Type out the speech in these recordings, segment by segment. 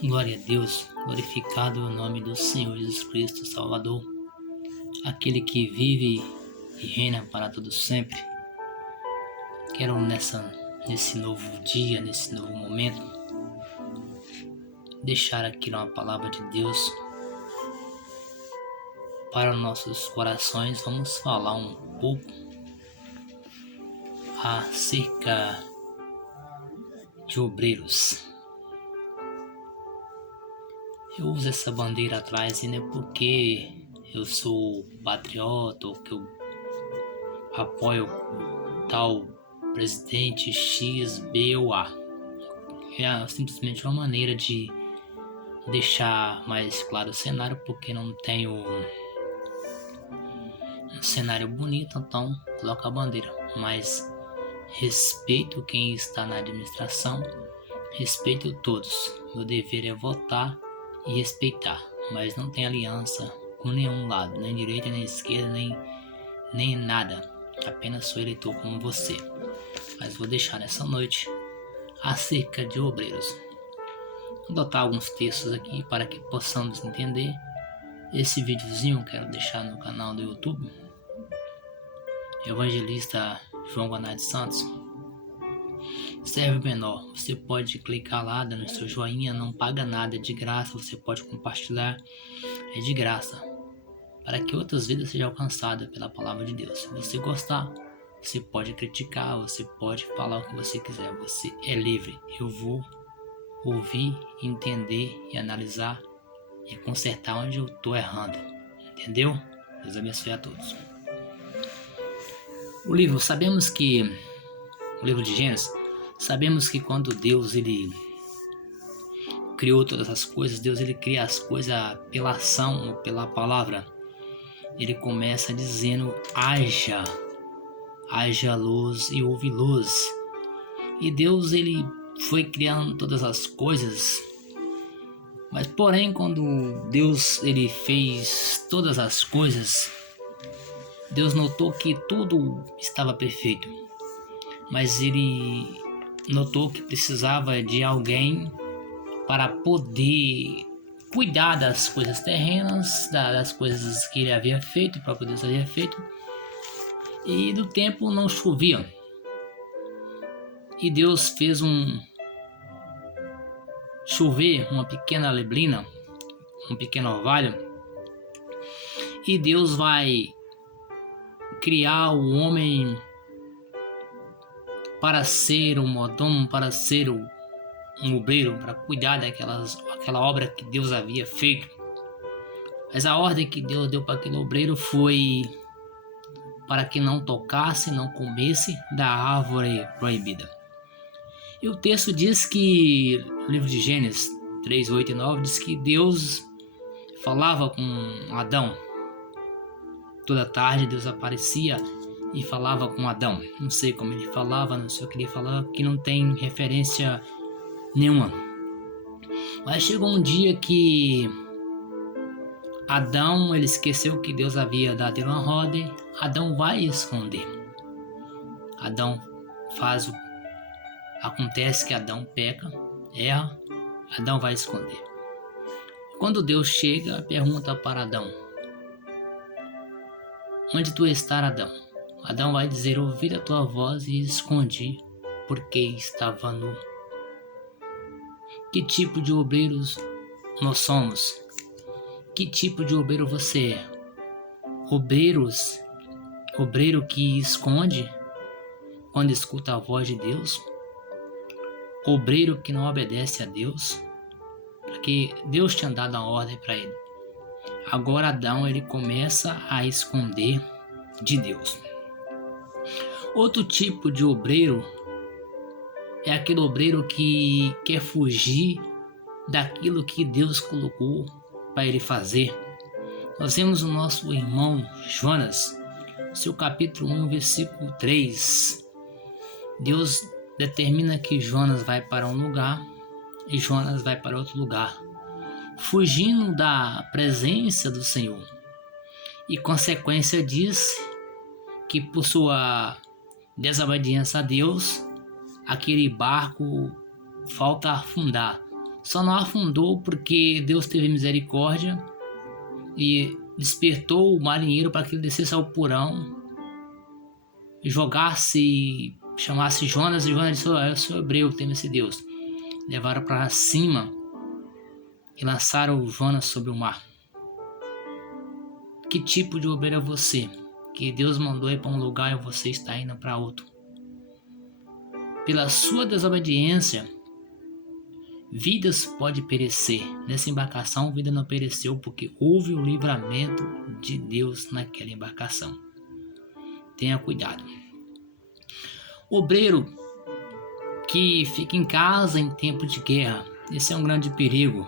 Glória a Deus, glorificado o nome do Senhor Jesus Cristo, Salvador, aquele que vive e reina para todo sempre. Quero nesse novo dia, nesse novo momento, deixar aqui uma palavra de Deus para nossos corações. Vamos falar um pouco acerca de obreiros. Eu uso essa bandeira atrás e não é porque eu sou patriota ou que eu apoio tal presidente X, B ou A. É simplesmente uma maneira de deixar mais claro o cenário, porque não tenho um cenário bonito, então coloco a bandeira. Mas respeito quem está na administração, respeito todos. Meu dever é votar e respeitar, mas não tem aliança com nenhum lado, nem direita, nem esquerda, nem nada. Apenas sou eleitor como você. Mas vou deixar nessa noite acerca de obreiros. Vou botar alguns textos aqui para que possamos entender. Esse videozinho eu quero deixar no canal do YouTube, Evangelista João Guanais Santos. Serve menor, você pode clicar lá, dando seu joinha, não paga nada, é de graça. Você pode compartilhar, é de graça, para que outras vidas sejam alcançadas pela palavra de Deus. Se você gostar, você pode criticar, você pode falar o que você quiser, você é livre. Eu vou ouvir, entender e analisar e consertar onde eu estou errando, entendeu? Deus abençoe a todos. O livro de Gênesis, sabemos que quando Deus ele criou todas as coisas, Deus ele cria as coisas pela ação, pela palavra. Ele começa dizendo: haja luz e houve luz. E Deus ele foi criando todas as coisas. Mas porém, quando Deus ele fez todas as coisas, Deus notou que tudo estava perfeito. Mas ele notou que precisava de alguém para poder cuidar das coisas terrenas, das coisas que ele havia feito, o próprio Deus havia feito. E do tempo não chovia. E Deus fez chover uma pequena neblina, um pequeno orvalho. E Deus vai criar o homem para ser um mordomo, para ser um obreiro, para cuidar daquela obra que Deus havia feito. Mas a ordem que Deus deu para aquele obreiro foi para que não tocasse, não comesse da árvore proibida. E o texto diz que, no livro de Gênesis 3, 8 e 9, diz que Deus falava com Adão. Toda tarde Deus aparecia e falava com Adão. Não sei como ele falava, não sei o que ele falava, que não tem referência nenhuma. Mas chegou um dia que Adão ele esqueceu que Deus havia dado ele uma ordem. Adão vai esconder. Acontece que Adão peca, erra, Adão vai esconder. Quando Deus chega, pergunta para Adão: onde tu estás, Adão? Adão vai dizer: ouvi a tua voz e escondi, porque estava nu. Que tipo de obreiros nós somos? Que tipo de obreiro você é? Obreiro que esconde quando escuta a voz de Deus? Obreiro que não obedece a Deus? Porque Deus tinha dado a ordem para ele. Agora Adão ele começa a esconder de Deus. Outro tipo de obreiro é aquele obreiro que quer fugir daquilo que Deus colocou para ele fazer. Nós vemos o nosso irmão Jonas, seu capítulo 1, versículo 3. Deus determina que Jonas vai para um lugar e Jonas vai para outro lugar, fugindo da presença do Senhor. E consequência disso, que por sua desobediência a Deus, aquele barco falta afundar. Só não afundou porque Deus teve misericórdia e despertou o marinheiro para que ele descesse ao porão e chamasse Jonas, e Jonas disse: eu sou hebreu, teme esse Deus. Levaram para cima e lançaram Jonas sobre o mar. Que tipo de obreiro é você? Que Deus mandou ir para um lugar e você está indo para outro. Pela sua desobediência, vidas podem perecer. Nessa embarcação, vida não pereceu porque houve o livramento de Deus naquela embarcação. Tenha cuidado. Obreiro que fica em casa em tempo de guerra. Esse é um grande perigo.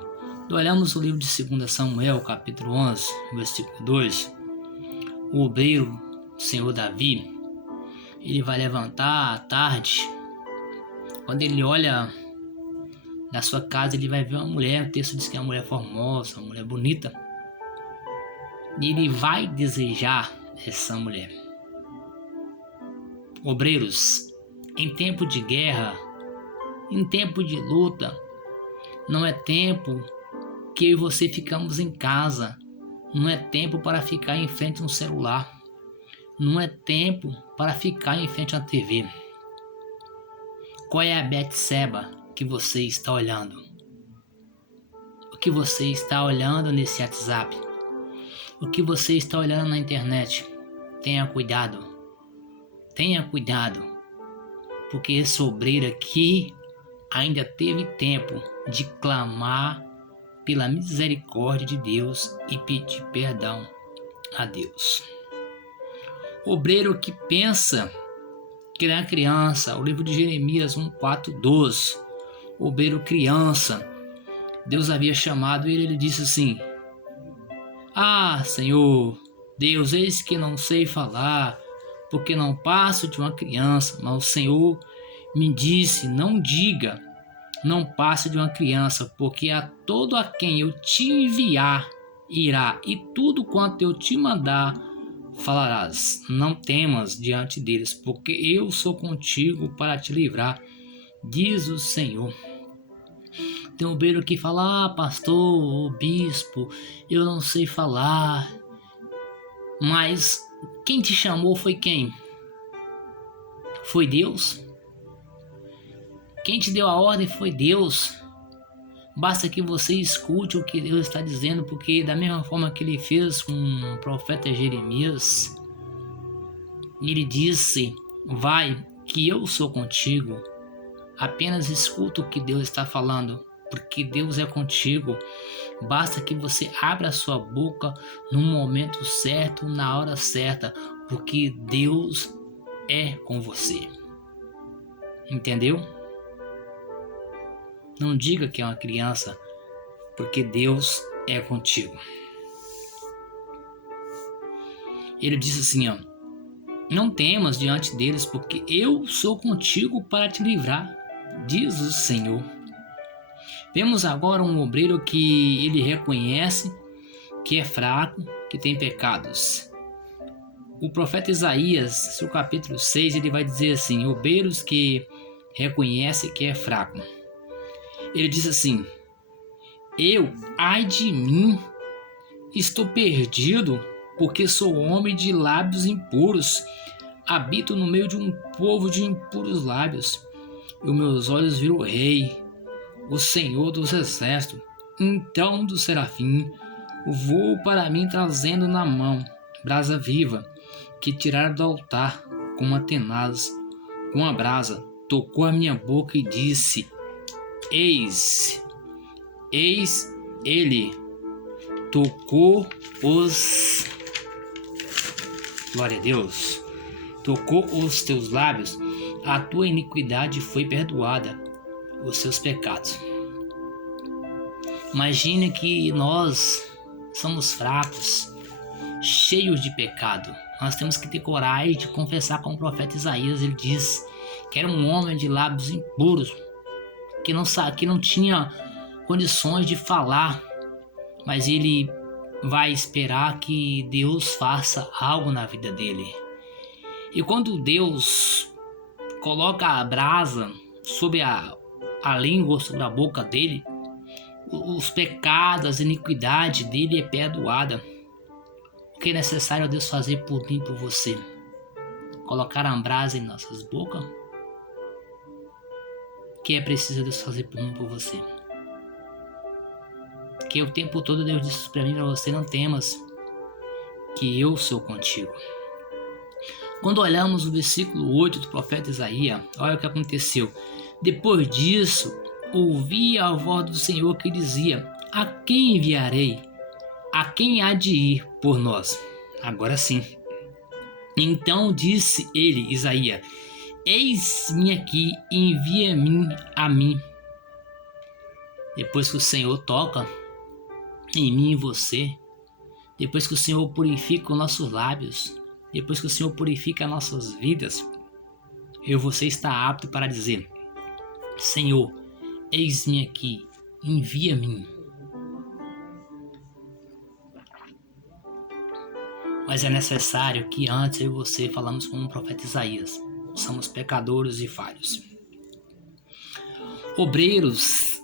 Olhamos o livro de 2 Samuel, capítulo 11, versículo 2. O obreiro, o Senhor Davi, ele vai levantar à tarde. Quando ele olha na sua casa, ele vai ver uma mulher. O texto diz que é uma mulher formosa, uma mulher bonita. E ele vai desejar essa mulher. Obreiros, em tempo de guerra, em tempo de luta, não é tempo que eu e você ficamos em casa. Não é tempo para ficar em frente a um celular. Não é tempo para ficar em frente a uma TV. Qual é a Betseba que você está olhando? O que você está olhando nesse WhatsApp? O que você está olhando na internet? Tenha cuidado. Tenha cuidado. Porque esse obreiro aqui ainda teve tempo de clamar pela misericórdia de Deus e pedir perdão a Deus. Obreiro que pensa que ele é criança. O livro de Jeremias 1:4-12. Obreiro criança. Deus havia chamado ele, ele disse assim: Ah, Senhor, Deus, eis que não sei falar, porque não passo de uma criança. Mas o Senhor me disse: não diga, não passe de uma criança, porque a todo a quem eu te enviar irá, e tudo quanto eu te mandar falarás. Não temas diante deles, porque eu sou contigo para te livrar, diz o Senhor. Tem um obreiro que fala: pastor, bispo, eu não sei falar. Mas quem te chamou foi quem? Foi Deus. Quem te deu a ordem foi Deus. Basta que você escute o que Deus está dizendo, porque da mesma forma que ele fez com o profeta Jeremias, ele disse: vai, que eu sou contigo. Apenas escuta o que Deus está falando, porque Deus é contigo. Basta que você abra a sua boca no momento certo, na hora certa, porque Deus é com você. Entendeu? Não diga que é uma criança, porque Deus é contigo. Ele disse assim, ó: não temas diante deles, porque eu sou contigo para te livrar, diz o Senhor. Vemos agora um obreiro que ele reconhece que é fraco, que tem pecados. O profeta Isaías, seu capítulo 6, ele vai dizer assim: obreiros que reconhecem que é fraco. Ele diz assim: ai de mim, estou perdido, porque sou homem de lábios impuros, habito no meio de um povo de impuros lábios, e os meus olhos viram o Rei, o Senhor dos Exércitos. Então do serafim voou para mim, trazendo na mão brasa viva, que tiraram do altar com uma tenaz, com a brasa, tocou a minha boca e disse: Eis ele, tocou os... Glória a Deus. Tocou os teus lábios, a tua iniquidade foi perdoada, os seus pecados. Imagine que nós somos fracos, cheios de pecado. Nós temos que ter coragem de confessar, como o profeta Isaías. Ele diz que era um homem de lábios impuros, que não tinha condições de falar, mas ele vai esperar que Deus faça algo na vida dele. E quando Deus coloca a brasa sobre a língua, sobre a boca dele, os pecados, as iniquidades dele é perdoada. O que é necessário Deus fazer por mim e por você? Colocar a brasa em nossas bocas? O que é preciso Deus fazer por mim e por você? Que o tempo todo Deus disse para mim e para você: não temas, que eu sou contigo. Quando olhamos o versículo 8 do profeta Isaías, olha o que aconteceu. Depois disso, ouvi a voz do Senhor que dizia: a quem enviarei? A quem há de ir por nós? Agora sim. Então disse ele, Isaías: eis-me aqui, envia-me a mim. Depois que o Senhor toca em mim e você, depois que o Senhor purifica os nossos lábios, depois que o Senhor purifica as nossas vidas, eu e você está apto para dizer: Senhor, eis-me aqui, envia-me. Mas é necessário que antes eu e você falamos com o profeta Isaías. Somos pecadores e falhos. Obreiros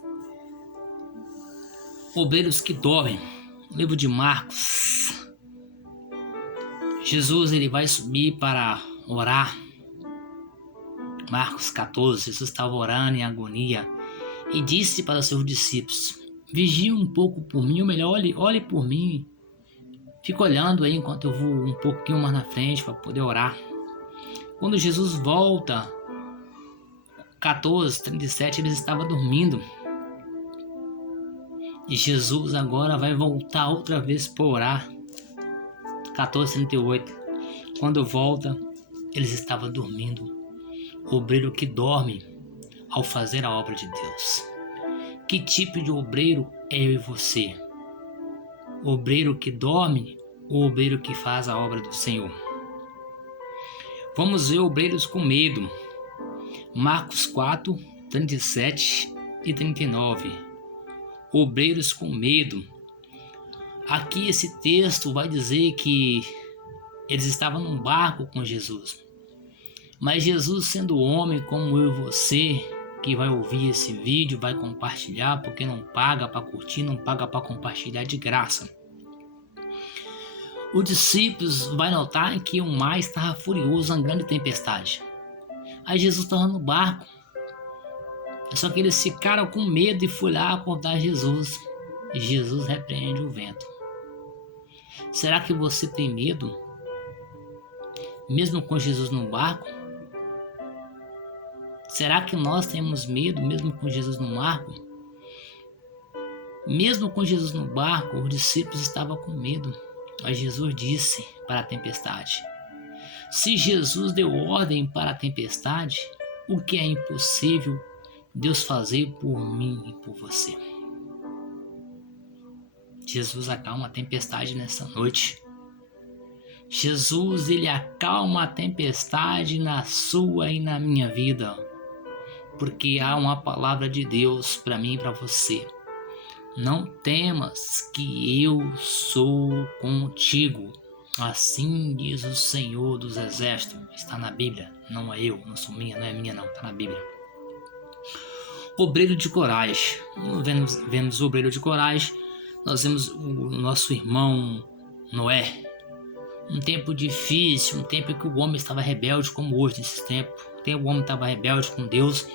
que dormem. Livro de Marcos. Jesus ele vai subir para orar. Marcos 14. Jesus estava orando em agonia e disse para os seus discípulos: vigie um pouco por mim, ou melhor, olhe por mim. Fica olhando aí enquanto eu vou um pouquinho mais na frente para poder orar. Quando Jesus volta, 14:37, eles estavam dormindo. E Jesus agora vai voltar outra vez para orar. 14:38. Quando volta, eles estavam dormindo. O obreiro que dorme ao fazer a obra de Deus. Que tipo de obreiro é eu e você? O obreiro que dorme ou o obreiro que faz a obra do Senhor? Vamos ver obreiros com medo. Marcos 4:37 e 39. Obreiros com medo. Aqui esse texto vai dizer que eles estavam num barco com Jesus. Mas Jesus, sendo homem como eu e você, que vai ouvir esse vídeo, vai compartilhar, porque não paga para curtir, não paga para compartilhar de graça. Os discípulos vai notar que o mar estava furioso, uma grande tempestade. Aí Jesus estava no barco. Só que eles ficaram com medo e foram lá acordar Jesus. E Jesus repreende o vento. Será que você tem medo? Mesmo com Jesus no barco? Será que nós temos medo mesmo com Jesus no barco? Mesmo com Jesus no barco, os discípulos estavam com medo. Mas Jesus disse para a tempestade: se Jesus deu ordem para a tempestade, o que é impossível Deus fazer por mim e por você? Jesus acalma a tempestade nessa noite. Jesus, ele acalma a tempestade na sua e na minha vida. Porque há uma palavra de Deus para mim e para você. Não temas, que eu sou contigo. Assim diz o Senhor dos Exércitos. Está na Bíblia, não é eu, não sou minha, não é minha não, está na Bíblia. Obreiro de coragem. Vemos o obreiro de coragem. Nós vemos o nosso irmão Noé. Um tempo difícil, um tempo que o homem estava rebelde, como hoje nesse tempo. O homem estava rebelde com Deus.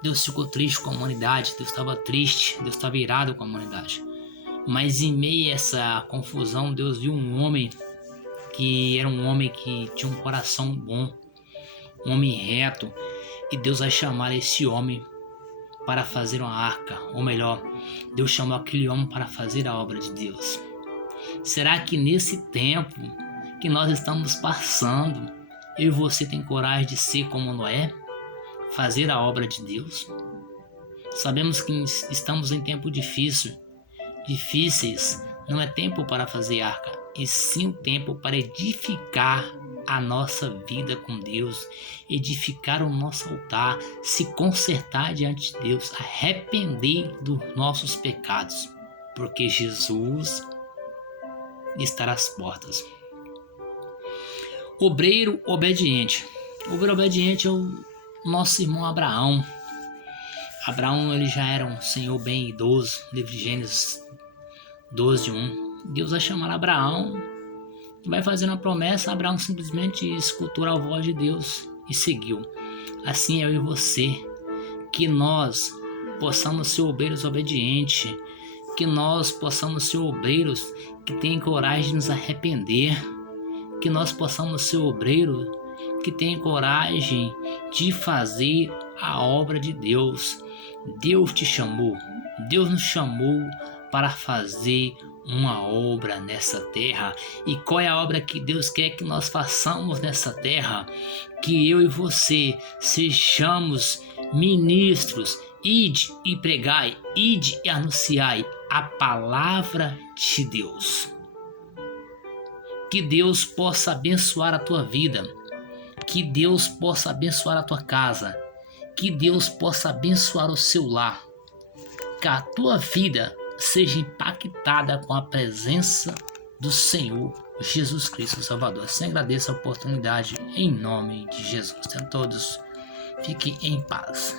Deus ficou triste com a humanidade, Deus estava triste, Deus estava irado com a humanidade. Mas em meio a essa confusão, Deus viu um homem que era um homem que tinha um coração bom, um homem reto, e Deus vai chamar esse homem para fazer uma arca, ou melhor, Deus chamou aquele homem para fazer a obra de Deus. Será que nesse tempo que nós estamos passando, eu e você tem coragem de ser como Noé? Fazer a obra de Deus? Sabemos que estamos em tempo difíceis. Não é tempo para fazer arca, e sim tempo para edificar a nossa vida com Deus, edificar o nosso altar, se consertar diante de Deus, arrepender dos nossos pecados, porque Jesus está às portas. Obreiro obediente. O obreiro obediente é o nosso irmão Abraão. Abraão ele já era um senhor bem idoso, livro de Gênesis 12:1. Deus vai chamar Abraão, vai fazendo a promessa, Abraão simplesmente escutou a voz de Deus e seguiu. Assim eu e você, que nós possamos ser obreiros obedientes, que nós possamos ser obreiros que têm coragem de nos arrepender, que nós possamos ser obreiros que têm coragem de fazer a obra de Deus. Deus te chamou, Deus nos chamou para fazer uma obra nessa terra. E qual é a obra que Deus quer que nós façamos nessa terra? Que eu e você sejamos ministros. Ide e pregai, ide e anunciai a palavra de Deus. Que Deus possa abençoar a tua vida, que Deus possa abençoar a tua casa, que Deus possa abençoar o seu lar, que a tua vida seja impactada com a presença do Senhor Jesus Cristo Salvador. Assim agradeço a oportunidade em nome de Jesus. Tenham todos, fiquem em paz.